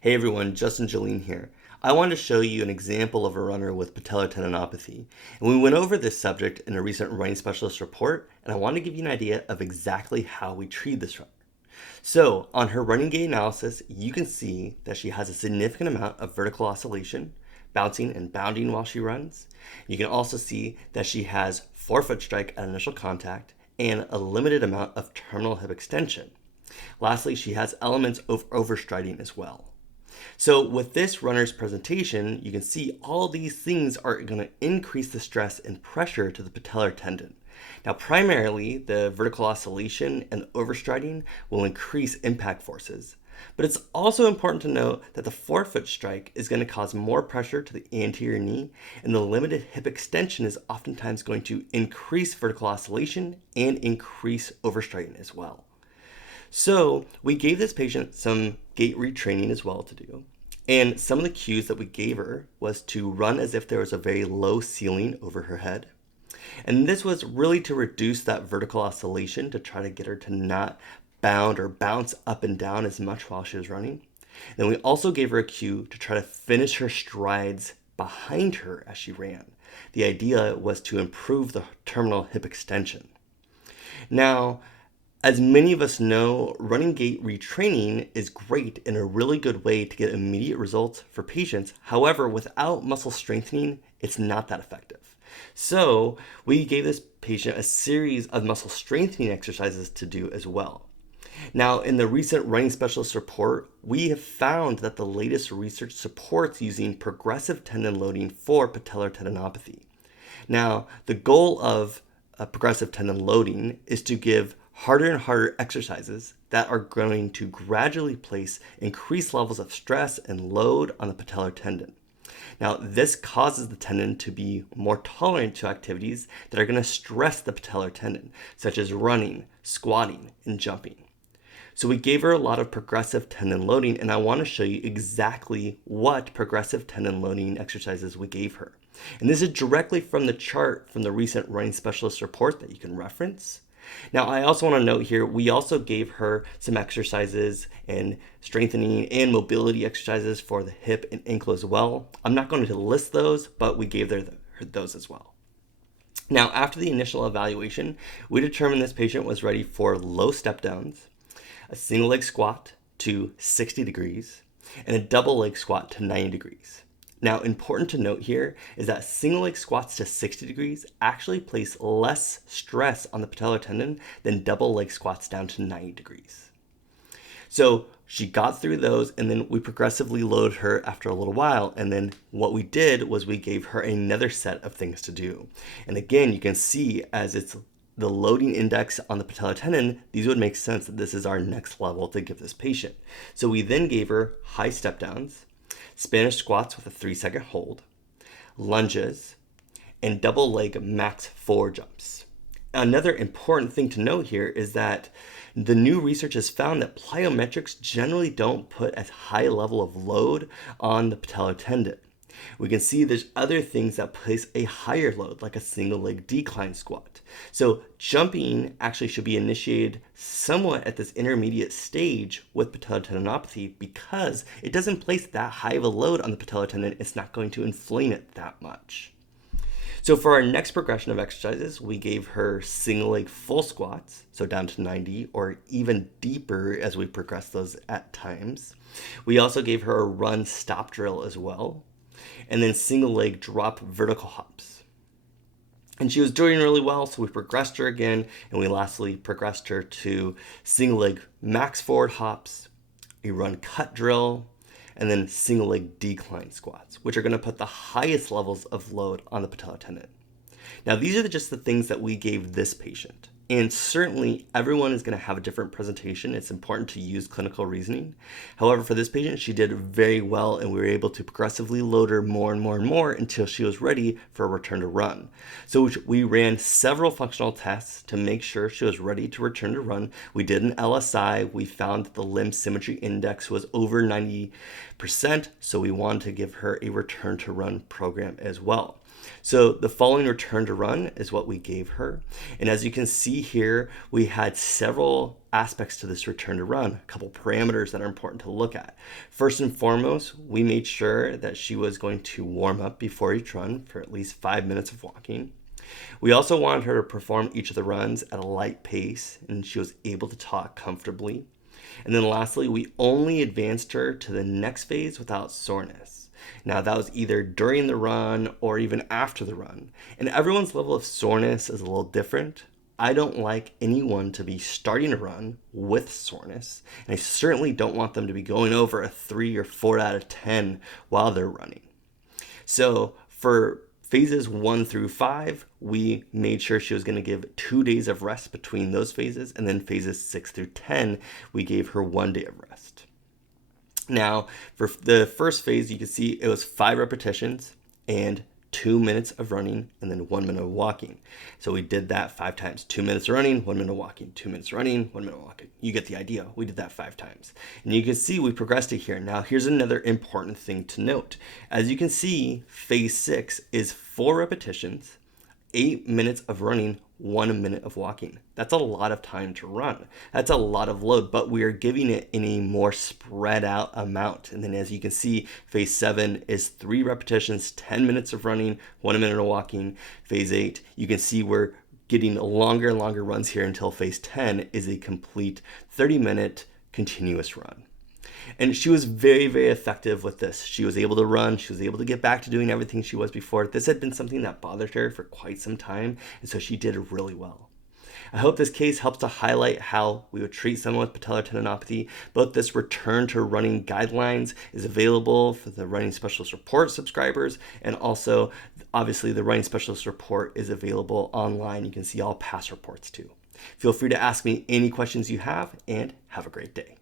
Hey everyone, Justin Jolene here. I wanted to show you an example of a runner with patellar tendinopathy. And we went over this subject in a recent running specialist report, and I want to give you an idea of exactly how we treat this runner. So, on her running gait analysis, you can see that she has a significant amount of vertical oscillation, bouncing and bounding while she runs. You can also see that she has forefoot strike at initial contact and a limited amount of terminal hip extension. Lastly, she has elements of overstriding as well. So with this runner's presentation, you can see all these things are going to increase the stress and pressure to the patellar tendon. Now, primarily, the vertical oscillation and overstriding will increase impact forces. But it's also important to note that the forefoot strike is going to cause more pressure to the anterior knee, and the limited hip extension is oftentimes going to increase vertical oscillation and increase overstriding as well. So we gave this patient some gait retraining as well to do. And some of the cues that we gave her was to run as if there was a very low ceiling over her head. And this was really to reduce that vertical oscillation to try to get her to not bound or bounce up and down as much while she was running. Then we also gave her a cue to try to finish her strides behind her as she ran. The idea was to improve the terminal hip extension. Now, as many of us know, running gait retraining is great and a really good way to get immediate results for patients. However, without muscle strengthening, it's not that effective. So we gave this patient a series of muscle strengthening exercises to do as well. Now, in the recent running specialist report, we have found that the latest research supports using progressive tendon loading for patellar tendinopathy. Now, the goal of progressive tendon loading is to give harder and harder exercises that are going to gradually place increased levels of stress and load on the patellar tendon. Now, this causes the tendon to be more tolerant to activities that are going to stress the patellar tendon, such as running, squatting, and jumping. So we gave her a lot of progressive tendon loading, and I want to show you exactly what progressive tendon loading exercises we gave her. And this is directly from the chart from the recent running specialist report that you can reference. Now, I also want to note here, we also gave her some exercises and strengthening and mobility exercises for the hip and ankle as well. I'm not going to list those, but we gave her those as well. Now, after the initial evaluation, we determined this patient was ready for low step downs, a single leg squat to 60 degrees, and a double leg squat to 90 degrees. Now, important to note here is that single leg squats to 60 degrees actually place less stress on the patellar tendon than double leg squats down to 90 degrees. So she got through those, and then we progressively loaded her after a little while. And then what we did was we gave her another set of things to do. And again, you can see as it's the loading index on the patellar tendon, these would make sense that this is our next level to give this patient. So we then gave her high step downs, Spanish squats with a 3-second hold, lunges, and double leg max 4 jumps. Another important thing to note here is that the new research has found that plyometrics generally don't put as high a level of load on the patellar tendon. We can see there's other things that place a higher load, like a single leg decline squat. So jumping actually should be initiated somewhat at this intermediate stage with patellar tendinopathy because it doesn't place that high of a load on the patellar tendon. It's not going to inflame it that much. So for our next progression of exercises, we gave her single leg full squats, so down to 90 or even deeper as we progress those at times. We also gave her a run stop drill as well, and then single leg drop vertical hops. And she was doing really well, so we progressed her again, and we lastly progressed her to single leg max forward hops, a run cut drill, and then single leg decline squats, which are going to put the highest levels of load on the patellar tendon. Now, these are just the things that we gave this patient. And certainly everyone is going to have a different presentation. It's important to use clinical reasoning. However, for this patient, she did very well, and we were able to progressively load her more and more and more until she was ready for a return to run. So we ran several functional tests to make sure she was ready to return to run. We did an LSI. We found that the limb symmetry index was over 90%, so we wanted to give her a return to run program as well. So the following return to run is what we gave her. And as you can see here, we had several aspects to this return to run, a couple parameters that are important to look at. First and foremost, we made sure that she was going to warm up before each run for at least 5 minutes of walking. We also wanted her to perform each of the runs at a light pace, and she was able to talk comfortably. And then lastly, we only advanced her to the next phase without soreness. Now, that was either during the run or even after the run. And everyone's level of soreness is a little different. I don't like anyone to be starting a run with soreness, and I certainly don't want them to be going over a 3 or 4 out of 10 while they're running. So for phases 1 through 5, we made sure she was going to give 2 days of rest between those phases, and then phases 6 through 10, we gave her 1 day of rest. Now, for the first phase, you can see it was 5 repetitions and 2 minutes of running and then 1 minute of walking. So we did that 5 times. 2 minutes of running, 1 minute of walking, 2 minutes running, 1 minute walking. You get the idea. We did that 5 times. And you can see we progressed it here. Now here's another important thing to note. As you can see, phase 6 is 4 repetitions, 8 minutes of running, 1 minute of walking. That's a lot of time to run. That's a lot of load, but we are giving it in a more spread out amount. And then as you can see, phase 7 is 3 repetitions, 10 minutes of running, 1 minute of walking. Phase 8, you can see we're getting longer and longer runs here until phase 10 is a complete 30-minute continuous run. And she was very, very effective with this. She was able to run. She was able to get back to doing everything she was before. This had been something that bothered her for quite some time, and so she did really well. I hope this case helps to highlight how we would treat someone with patellar tendinopathy. Both this return to running guidelines is available for the Running Specialist Report subscribers, and also, obviously, the Running Specialist Report is available online. You can see all past reports too. Feel free to ask me any questions you have, and have a great day.